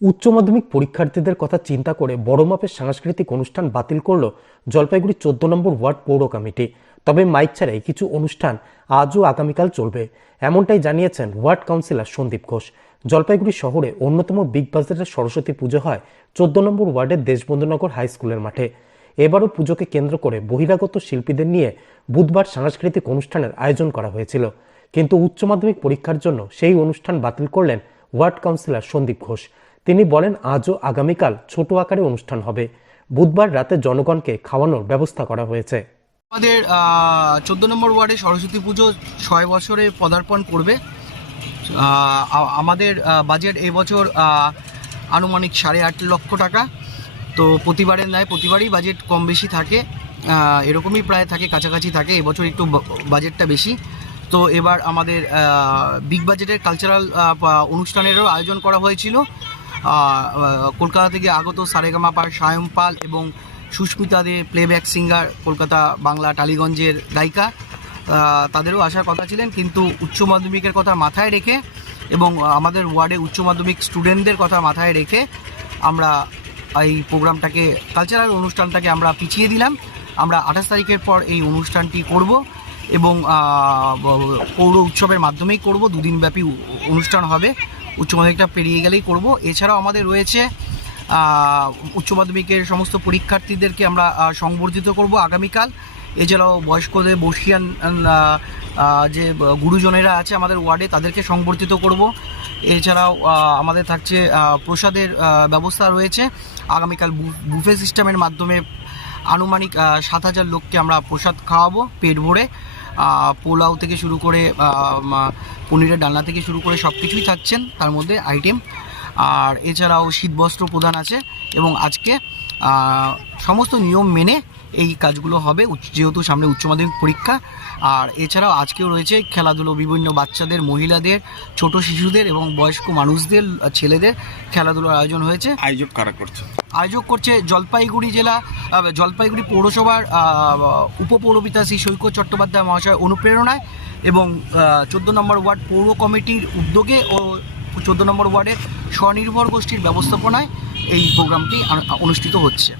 উচ্চ মাধ্যমিক পরীক্ষার্থীদের কথা চিন্তা করে বড় মাপের সাংস্কৃতিক অনুষ্ঠান বাতিল করল জলপাইগুড়ি 14 নম্বর ওয়ার্ড পৌর কমিটি। তবে মাইক ছাড়াই কিছু অনুষ্ঠান আজও আগামীকাল চলবে, এমনটাই জানিয়েছেন ওয়ার্ড কাউন্সিলর সন্দীপ ঘোষ। জলপাইগুড়ি শহরে অন্যতম বিগ বাজারের সরস্বতী পুজো হয় 14 নম্বর ওয়ার্ডের দেশবন্ধুনগর হাই স্কুলের মাঠে। এবারও পুজোকে কেন্দ্র করে বহিরাগত শিল্পীদের নিয়ে বুধবার সাংস্কৃতিক অনুষ্ঠানের আয়োজন করা হয়েছিল, কিন্তু উচ্চ মাধ্যমিক পরীক্ষার জন্য সেই অনুষ্ঠান বাতিল করলেন ওয়ার্ড কাউন্সিলর সন্দীপ ঘোষ। তিনি বলেন, আজও আগামীকাল ছোট আকারে অনুষ্ঠান হবে। বুধবার রাতে জনগণকে খাওয়ানোর ব্যবস্থা করা হয়েছে। আমাদের 14 নম্বর ওয়ার্ডে সরস্বতী পুজো 6 বছরে পদার্পণ করবে। আমাদের বাজেট এবছর আনুমানিক 8.5 লক্ষ টাকা। তো প্রতিবারের ন্যায় প্রতিবারই বাজেট কম বেশি থাকে, এরকমই প্রায় থাকে, কাছাকাছি থাকে। এবছর একটু বাজেটটা বেশি। তো এবার আমাদের বিগ বাজেটের কালচারাল অনুষ্ঠানেরও আয়োজন করা হয়েছিল। কলকাতা থেকে আগত সারেগামাপার সায়ম পাল এবং সুস্মিতা দে, প্লেব্যাক সিঙ্গার, কলকাতা বাংলা টালিগঞ্জের গায়িকা, তাদেরও আসার কথা ছিলেন, কিন্তু উচ্চ মাধ্যমিকের কথা মাথায় রেখে এবং আমাদের ওয়ার্ডে উচ্চ মাধ্যমিক স্টুডেন্টদের কথা মাথায় রেখে আমরা এই প্রোগ্রামটাকে, কালচারাল অনুষ্ঠানটাকে আমরা পিছিয়ে দিলাম। আমরা 28 তারিখের পর এই অনুষ্ঠানটি করব এবং পৌর উৎসবের মাধ্যমেই করব। 2 দিনব্যাপী অনুষ্ঠান হবে, উচ্চ মাধ্যমিকটা পেরিয়ে গেলেই করব। এছাড়াও আমাদের রয়েছে উচ্চ মাধ্যমিকের সমস্ত পরীক্ষার্থীদেরকে আমরা সংবর্ধিত করব আগামীকাল। এছাড়াও বয়স্কদের, বর্ষিয়ান যে গুরুজনেরা আছে আমাদের ওয়ার্ডে, তাদেরকে সংবর্ধিত করব। এছাড়াও আমাদের থাকছে প্রসাদের ব্যবস্থা রয়েছে। আগামীকাল বুফে সিস্টেমের মাধ্যমে আনুমানিক 7,000 লোককে আমরা প্রসাদ খাওয়াবো পেট ভরে। পোলাও থেকে শুরু করে পনিরের ডালনা থেকে শুরু করে সব কিছুই থাকছেন তার মধ্যে আইটেম। আর এছাড়াও শীতবস্ত্র প্রদান আছে এবং আজকে সমস্ত নিয়ম মেনে এই কাজগুলো হবে, যেহেতু সামনে উচ্চ মাধ্যমিক পরীক্ষা। আর এছাড়াও আজকেও রয়েছে খেলাধুলো, বিভিন্ন বাচ্চাদের, মহিলাদের, ছোট শিশুদের এবং বয়স্ক মানুষদের, ছেলেদের খেলাধুলার আয়োজন হয়েছে। আয়োজক কারা করছে? আয়োজক করছে জলপাইগুড়ি জেলা, জলপাইগুড়ি পৌরসভার উপপৌরপিতা শ্রী সৈকত চট্টোপাধ্যায় মহাশয় অনুপ্রেরণায় এবং 14 নম্বর ওয়ার্ড পৌর কমিটির উদ্যোগে ও 14 নম্বর ওয়ার্ডের স্বনির্ভর গোষ্ঠীর ব্যবস্থাপনায় এই প্রোগ্রামটি অনুষ্ঠিত হচ্ছে।